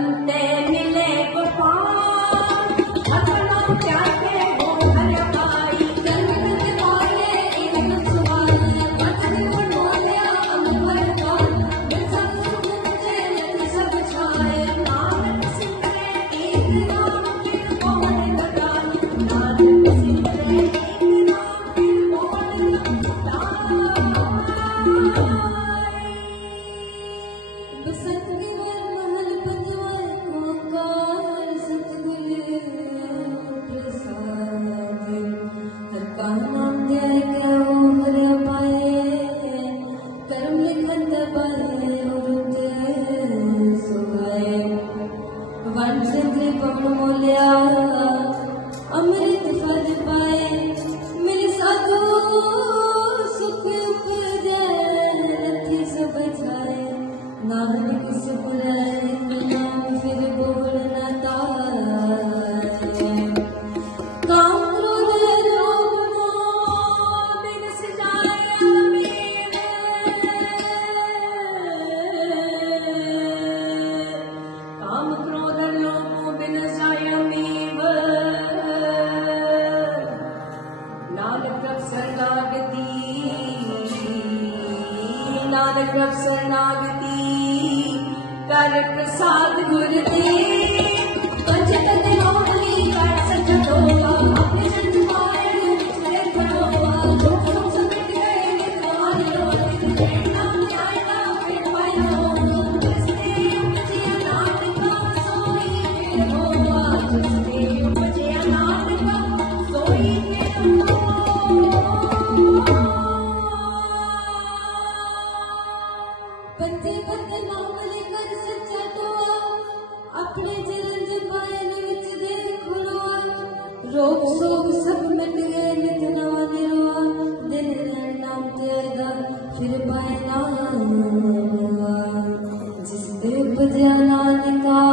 bastante ਵੰਸ਼ਜ ਪਵਨ ਮੋਲਿਆ ਅੰਮ੍ਰਿਤ ਫਲ ਪਾਏ ਮਿਲ ਸਾਧੂ ਸੁਖ ਉਪਜੈ ਰਥ ਸਭ ਛਾਏ ਨਾਨਕ ਸੁਪੁਰ ਨਾਨਕ ਪ੍ਰਭ ਸਰਨਾਗਤੀ ਕਰ ਪ੍ਰਸਾਦ ਗੁਰ ਦੀ Roksog sabmetge nitna nirva din nam teda fir paina जिस पे बजाना निकाल